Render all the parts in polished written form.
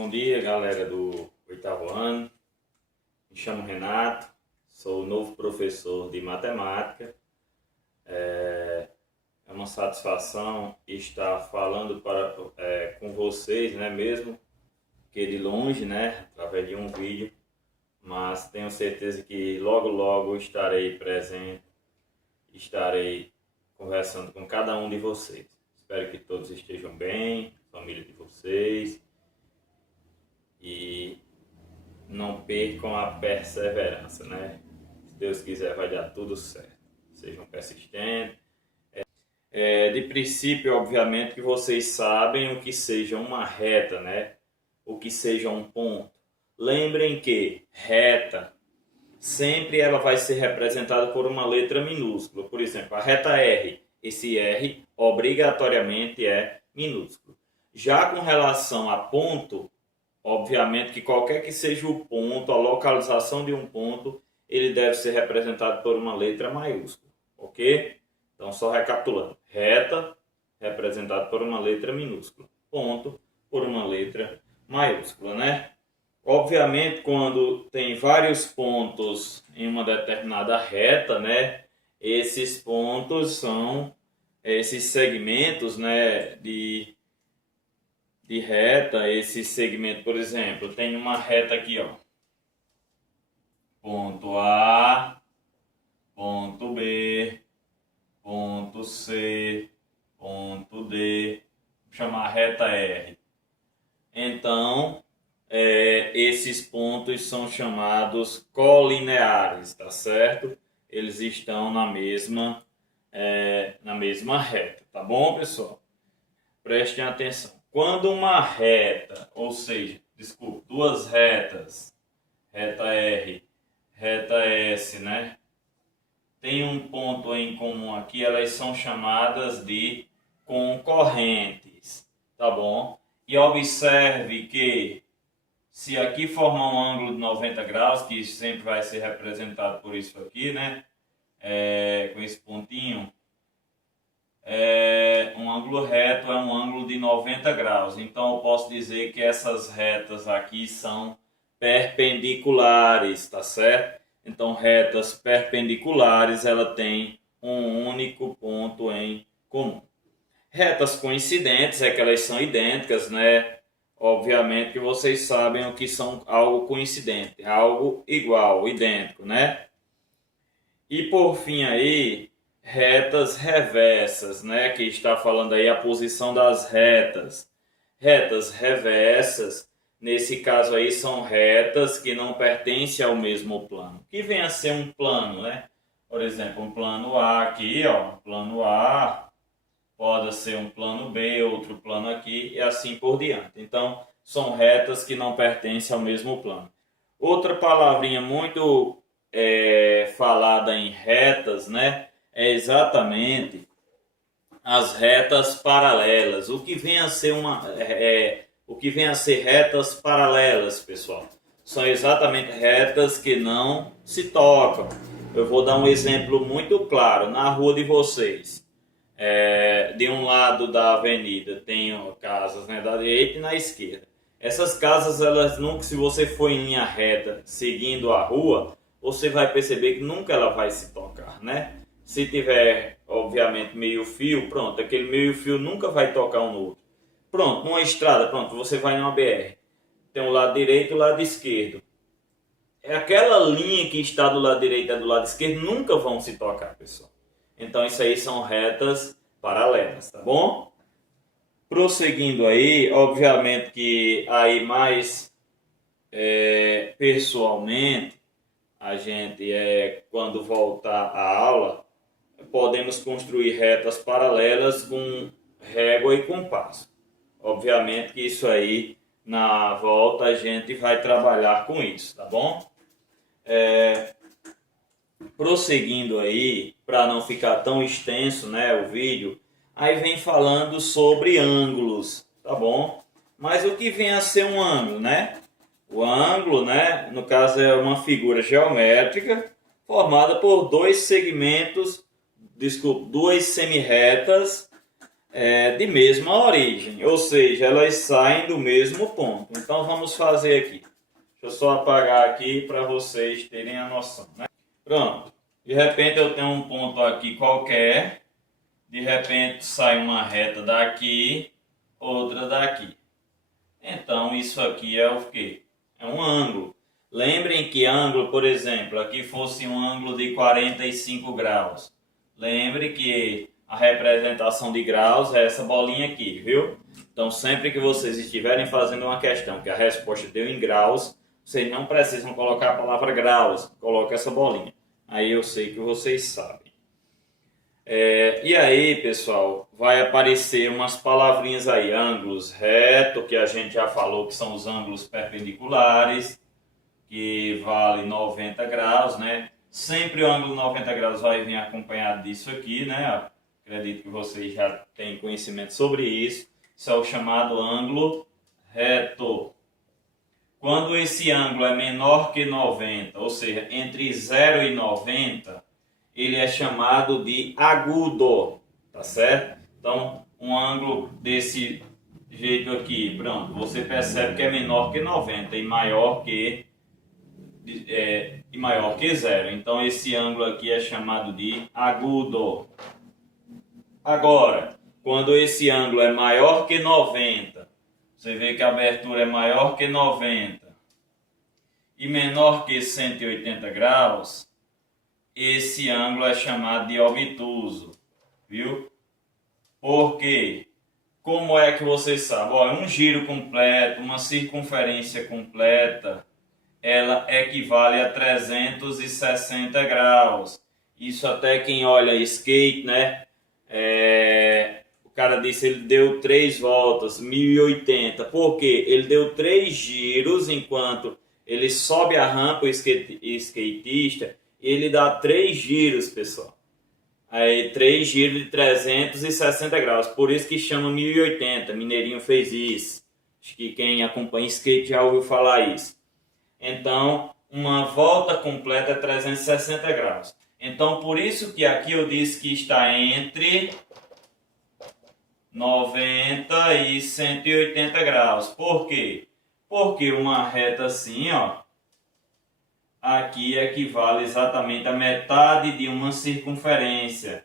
Bom dia, galera do oitavo ano. Me chamo Renato, sou o novo professor de matemática. É uma satisfação estar falando com vocês, né, mesmo que de longe, né, através de um vídeo, mas tenho certeza que logo estarei presente, estarei conversando com cada um de vocês. Espero que todos estejam bem, família de vocês, e não percam a perseverança, né? Se Deus quiser, vai dar tudo certo. Sejam persistentes. De princípio, obviamente, que vocês sabem o que seja uma reta, né? O que seja um ponto. Lembrem que reta, sempre ela vai ser representada por uma letra minúscula. Por exemplo, a reta R, esse R obrigatoriamente é minúsculo. Já com relação a ponto, obviamente que qualquer que seja o ponto, a localização de um ponto, ele deve ser representado por uma letra maiúscula, ok? Então, só recapitulando. Reta, representado por uma letra minúscula. Ponto, por uma letra maiúscula, né? Obviamente, quando tem vários pontos em uma determinada reta, né? Esses pontos são esses segmentos, né, de reta, esse segmento, por exemplo, tem uma reta aqui, ó, ponto A, ponto B, ponto C, ponto D, vou chamar a reta R. Então, esses pontos são chamados colineares, tá certo? Eles estão na mesma reta, tá bom, pessoal? Prestem atenção. Quando uma reta, ou seja, duas retas, reta R, reta S, né, tem um ponto em comum aqui, elas são chamadas de concorrentes, tá bom? E observe que se aqui formar um ângulo de 90 graus, que sempre vai ser representado por isso aqui, né, com esse pontinho, um ângulo reto é um ângulo de 90 graus. Então eu posso dizer que essas retas aqui são perpendiculares, tá certo? Então retas perpendiculares, ela tem um único ponto em comum. Retas coincidentes é que elas são idênticas, né? Obviamente que vocês sabem o que são algo coincidente, algo igual, idêntico, né? E por fim aí, retas reversas, né? Que está falando aí a posição das retas. Retas reversas, nesse caso aí, são retas que não pertencem ao mesmo plano. Que vem a ser um plano, né? Por exemplo, um plano A aqui, ó, plano A, pode ser um plano B, outro plano aqui, e assim por diante. Então, são retas que não pertencem ao mesmo plano. Outra palavrinha muito falada em retas, né? É exatamente as retas paralelas. O que vem a ser retas paralelas, pessoal? São exatamente retas que não se tocam. Eu vou dar um exemplo muito claro. Na rua de vocês, de um lado da avenida tem casas, né, da direita e na esquerda. Essas casas, elas nunca, se você for em linha reta seguindo a rua, você vai perceber que nunca ela vai se tocar, né? Se tiver, obviamente, meio fio, pronto, aquele meio fio nunca vai tocar um no outro. Pronto, numa estrada, pronto, você vai numa BR. Tem o lado direito e o lado esquerdo. Aquela linha que está do lado direito e do lado esquerdo nunca vão se tocar, pessoal. Então, isso aí são retas paralelas, tá bom? Prosseguindo aí, obviamente que aí mais pessoalmente, a gente, quando voltar à aula, podemos construir retas paralelas com régua e compasso. Obviamente que isso aí, na volta, a gente vai trabalhar com isso, tá bom? Prosseguindo aí, para não ficar tão extenso, né, o vídeo, aí vem falando sobre ângulos, tá bom? Mas o que vem a ser um ângulo, né? O ângulo, né, no caso é uma figura geométrica formada por dois segmentos, duas semirretas de mesma origem, ou seja, elas saem do mesmo ponto. Então vamos fazer aqui. Deixa eu só apagar aqui para vocês terem a noção, né? Pronto. De repente eu tenho um ponto aqui qualquer. De repente sai uma reta daqui, outra daqui. Então isso aqui é o quê? É um ângulo. Lembrem que ângulo, por exemplo, aqui fosse um ângulo de 45 graus. Lembre que a representação de graus é essa bolinha aqui, viu? Então sempre que vocês estiverem fazendo uma questão que a resposta deu em graus, vocês não precisam colocar a palavra graus, coloca essa bolinha. Aí eu sei que vocês sabem. E aí, pessoal, vai aparecer umas palavrinhas aí, ângulos reto, que a gente já falou que são os ângulos perpendiculares, que vale 90 graus, né? Sempre o ângulo 90 graus vai vir acompanhado disso aqui, né? Acredito que vocês já têm conhecimento sobre isso. Isso é o chamado ângulo reto. Quando esse ângulo é menor que 90, ou seja, entre 0 e 90, ele é chamado de agudo, tá certo? Então, um ângulo desse jeito aqui, pronto, você percebe que é menor que 90 e maior que 0. Então, esse ângulo aqui é chamado de agudo. Agora, quando esse ângulo é maior que 90, você vê que a abertura é maior que 90 e menor que 180 graus, esse ângulo é chamado de obtuso, viu? Porque, como é que você sabe? Um giro completo, uma circunferência completa, ela equivale a 360 graus. Isso até quem olha skate, né? O cara disse ele deu 3 voltas, 1080. Por quê? Ele deu 3 giros enquanto ele sobe a rampa, o skatista, ele dá 3 giros, pessoal. Aí 3 giros de 360 graus. Por isso que chama 1080. Mineirinho fez isso. Acho que quem acompanha skate já ouviu falar isso. Então, uma volta completa é 360 graus. Então, por isso que aqui eu disse que está entre 90 e 180 graus. Por quê? Porque uma reta assim, ó, aqui equivale exatamente a metade de uma circunferência.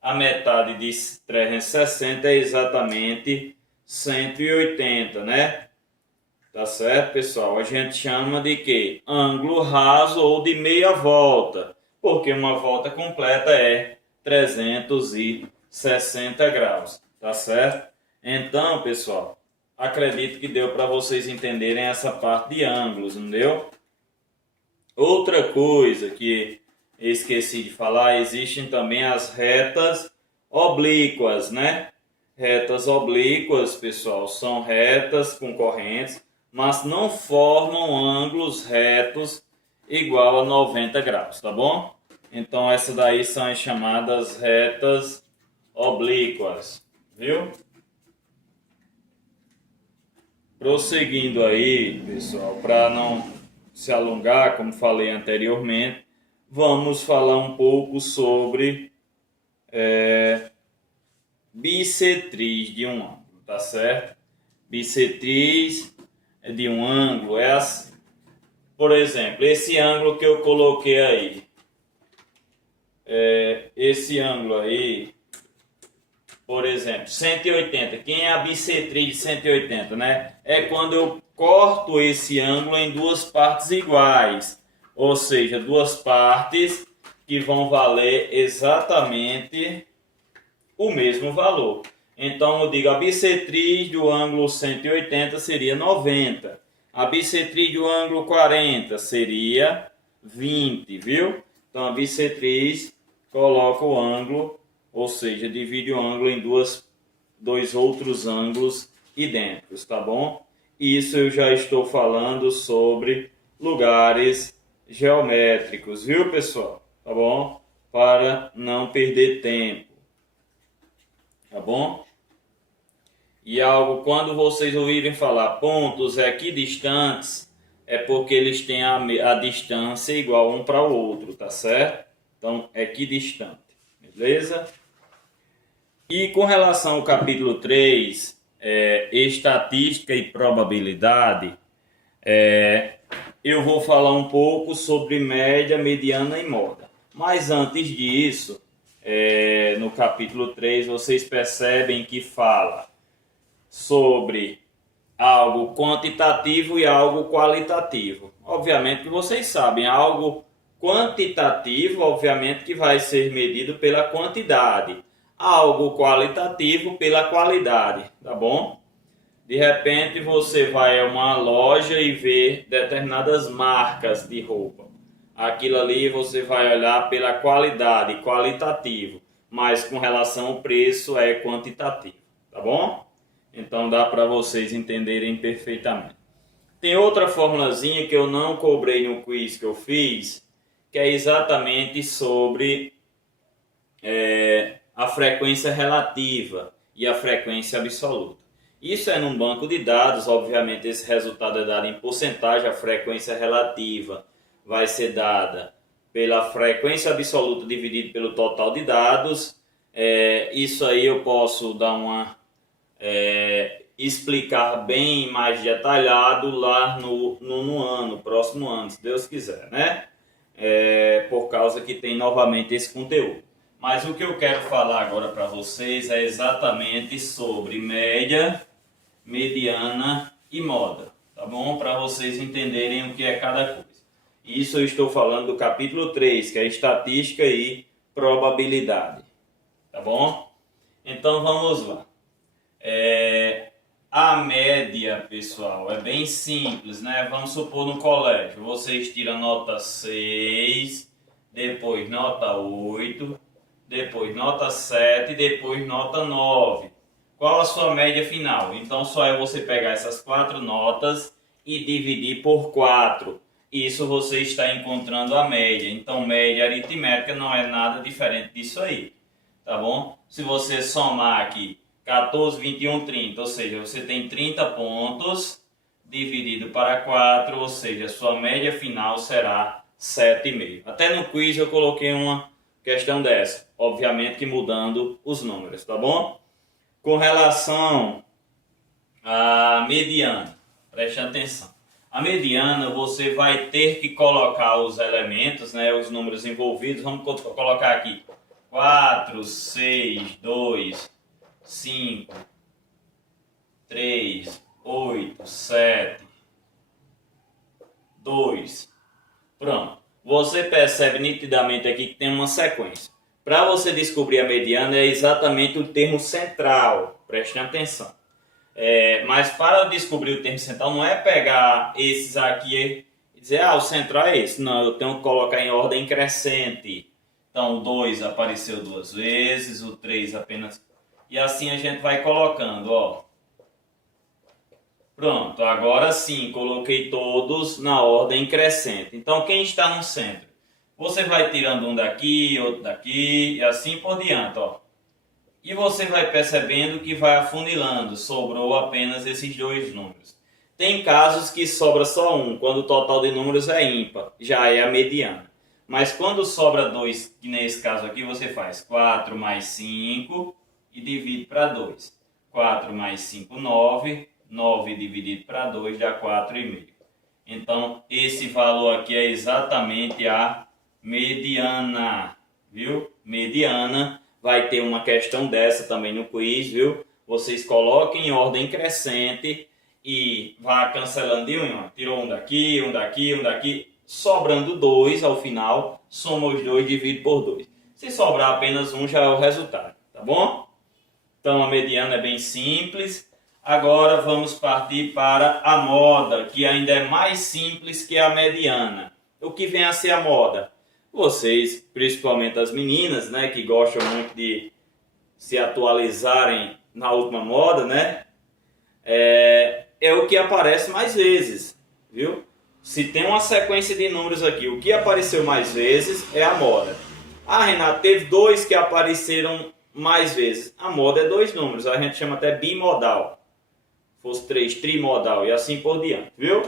A metade de 360 é exatamente 180, né? Tá certo, pessoal? A gente chama de quê? Ângulo raso ou de meia volta, porque uma volta completa é 360 graus, tá certo? Então, pessoal, acredito que deu para vocês entenderem essa parte de ângulos, não deu? Outra coisa que esqueci de falar, existem também as retas oblíquas, né? Retas oblíquas, pessoal, são retas concorrentes, mas não formam ângulos retos igual a 90 graus, tá bom? Então, essas daí são as chamadas retas oblíquas, viu? Prosseguindo aí, pessoal, para não se alongar, como falei anteriormente, vamos falar um pouco sobre bissetriz de um ângulo, tá certo? Bissetriz de um ângulo é assim. Por exemplo, esse ângulo que eu coloquei aí, esse ângulo aí, por exemplo, 180. Quem é a bissetriz de 180, né? É quando eu corto esse ângulo em duas partes iguais, ou seja, duas partes que vão valer exatamente o mesmo valor. Então eu digo a bissetriz do ângulo 180 seria 90. A bissetriz do ângulo 40 seria 20, viu? Então a bissetriz coloca o ângulo, ou seja, divide o ângulo em dois outros ângulos idênticos, tá bom? Isso eu já estou falando sobre lugares geométricos, viu, pessoal? Tá bom? Para não perder tempo. Tá bom? E algo, quando vocês ouvirem falar pontos equidistantes, é porque eles têm a distância igual um para o outro, tá certo? Então, equidistante, beleza? E com relação ao capítulo 3, estatística e probabilidade, eu vou falar um pouco sobre média, mediana e moda. Mas antes disso, no capítulo 3, vocês percebem que fala sobre algo quantitativo e algo qualitativo. Obviamente que vocês sabem, algo quantitativo, obviamente que vai ser medido pela quantidade. Algo qualitativo pela qualidade, tá bom? De repente você vai a uma loja e vê determinadas marcas de roupa. Aquilo ali você vai olhar pela qualidade, qualitativo, mas com relação ao preço é quantitativo, tá bom? Então dá para vocês entenderem perfeitamente. Tem outra formulazinha que eu não cobrei no quiz que eu fiz, que é exatamente sobre a frequência relativa e a frequência absoluta. Isso é num banco de dados, obviamente esse resultado é dado em porcentagem, a frequência relativa vai ser dada pela frequência absoluta dividido pelo total de dados. Isso aí eu posso dar uma explicar bem mais detalhado lá no ano, próximo ano, se Deus quiser, né? Por causa que tem novamente esse conteúdo. Mas o que eu quero falar agora para vocês é exatamente sobre média, mediana e moda, tá bom? Para vocês entenderem o que é cada coisa. Isso eu estou falando do capítulo 3, que é estatística e probabilidade, tá bom? Então vamos lá. A média, pessoal, é bem simples, né? Vamos supor no colégio, vocês tiram nota 6, depois nota 8, depois nota 7, depois nota 9. Qual a sua média final? Então só é você pegar essas 4 notas e dividir por 4. Isso você está encontrando a média. Então média aritmética não é nada diferente disso aí, tá bom? Se você somar aqui 14, 21, 30, ou seja, você tem 30 pontos dividido para 4, ou seja, sua média final será 7,5. Até no quiz eu coloquei uma questão dessa, obviamente que mudando os números, tá bom? Com relação à mediana, preste atenção. A mediana você vai ter que colocar os elementos, né, os números envolvidos. Vamos colocar aqui 4, 6, 2, 5, 3, 8, 7, 2. Pronto. Você percebe nitidamente aqui que tem uma sequência. Para você descobrir a mediana é exatamente o termo central. Prestem atenção. Mas para descobrir o termo central não é pegar esses aqui e dizer, o central é esse. Não, eu tenho que colocar em ordem crescente. Então o 2 apareceu 2 vezes, o 3 apenas. E assim a gente vai colocando, ó. Pronto, agora sim, coloquei todos na ordem crescente. Então, quem está no centro? Você vai tirando um daqui, outro daqui, e assim por diante, ó. E você vai percebendo que vai afunilando, sobrou apenas esses 2 números. Tem casos que sobra só um, quando o total de números é ímpar, já é a mediana. Mas quando sobra 2, que nesse caso aqui você faz 4 mais 5 e divide para 2. 4 mais 5, 9. 9 dividido para 2 dá 4,5. Então, esse valor aqui é exatamente a mediana, viu? Mediana, vai ter uma questão dessa também no quiz, viu? Vocês coloquem em ordem crescente e vá cancelando de um. Tirou um daqui, um daqui, um daqui, sobrando 2 ao final, soma os 2 e divide por 2. Se sobrar apenas um, já é o resultado, tá bom? Então, a mediana é bem simples. Agora vamos partir para a moda, que ainda é mais simples que a mediana. O que vem a ser a moda? Vocês, principalmente as meninas, né, que gostam muito de se atualizarem na última moda, né? É o que aparece mais vezes, viu? Se tem uma sequência de números aqui, o que apareceu mais vezes é a moda. Renato, teve 2 que apareceram mais vezes. A moda é 2 números, a gente chama até bimodal. Fosse 3, trimodal e assim por diante, viu?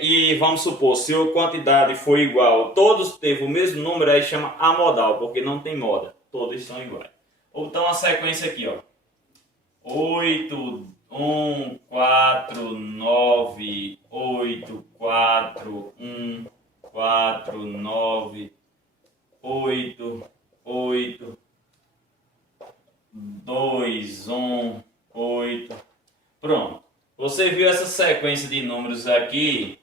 E vamos supor, se a quantidade for igual, todos teve o mesmo número, aí chama amodal, porque não tem moda, todos são iguais. Ou então a sequência aqui, ó. 8, 1, 4, 9, 8, 4, 1, 4, 9, 8, 8, 2, 1, 8. Pronto. Você viu essa sequência de números aqui?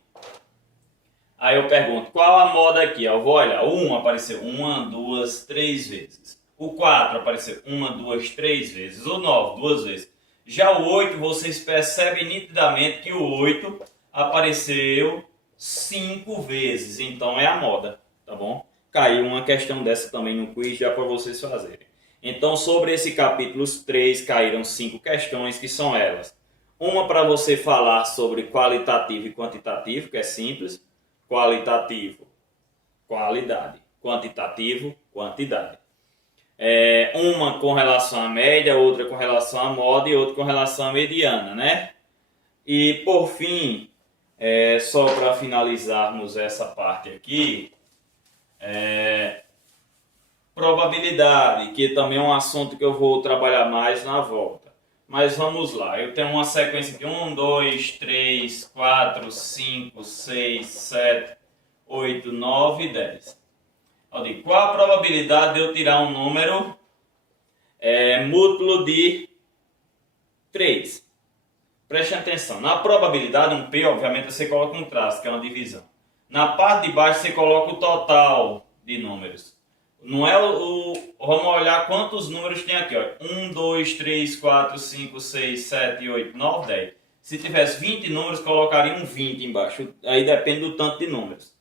Aí eu pergunto, qual a moda aqui? Eu vou olhar, o 1 apareceu 1, 2, 3 vezes. O 4 apareceu 1, 2, 3 vezes. O 9, 2 vezes. Já o 8, vocês percebem nitidamente que o 8 apareceu 5 vezes. Então é a moda, tá bom? Caiu uma questão dessa também no quiz já para vocês fazerem. Então sobre esse capítulo 3 caíram 5 questões que são elas. Uma para você falar sobre qualitativo e quantitativo, que é simples. Qualitativo, qualidade. Quantitativo, quantidade. Uma com relação à média, outra com relação à moda e outra com relação à mediana, né? E por fim, só para finalizarmos essa parte aqui, probabilidade, que também é um assunto que eu vou trabalhar mais na volta. Mas vamos lá, eu tenho uma sequência de 1, 2, 3, 4, 5, 6, 7, 8, 9 e 10. Qual a probabilidade de eu tirar um número múltiplo de 3? Preste atenção, na probabilidade, um P, obviamente, você coloca um traço, que é uma divisão. Na parte de baixo, você coloca o total de números. Não é vamos olhar quantos números tem aqui, ó. 1, 2, 3, 4, 5, 6, 7, 8, 9, 10. Se tivesse 20 números, colocaria um 20 embaixo. Aí depende do tanto de números.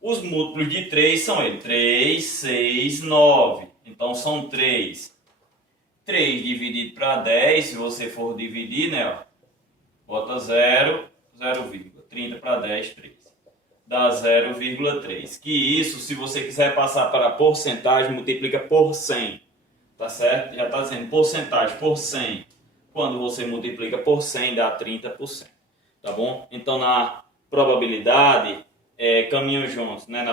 Os múltiplos de 3 são ele. 3, 6, 9. Então são 3. 3 dividido para 10, se você for dividir, né? Ó, bota 0, 0, 30 para 10, 3. Dá 0,3. Que isso, se você quiser passar para porcentagem, multiplica por 100. Tá certo? Já está dizendo porcentagem por 100. Quando você multiplica por 100, dá 30%. Tá bom? Então, na probabilidade, caminham juntos. Né?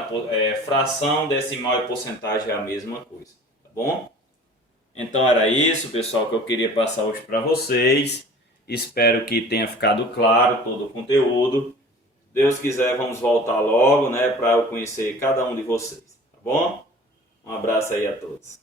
Fração, decimal e porcentagem é a mesma coisa. Tá bom? Então, era isso, pessoal, que eu queria passar hoje para vocês. Espero que tenha ficado claro todo o conteúdo. Deus quiser, vamos voltar logo, né, para eu conhecer cada um de vocês, tá bom? Um abraço aí a todos.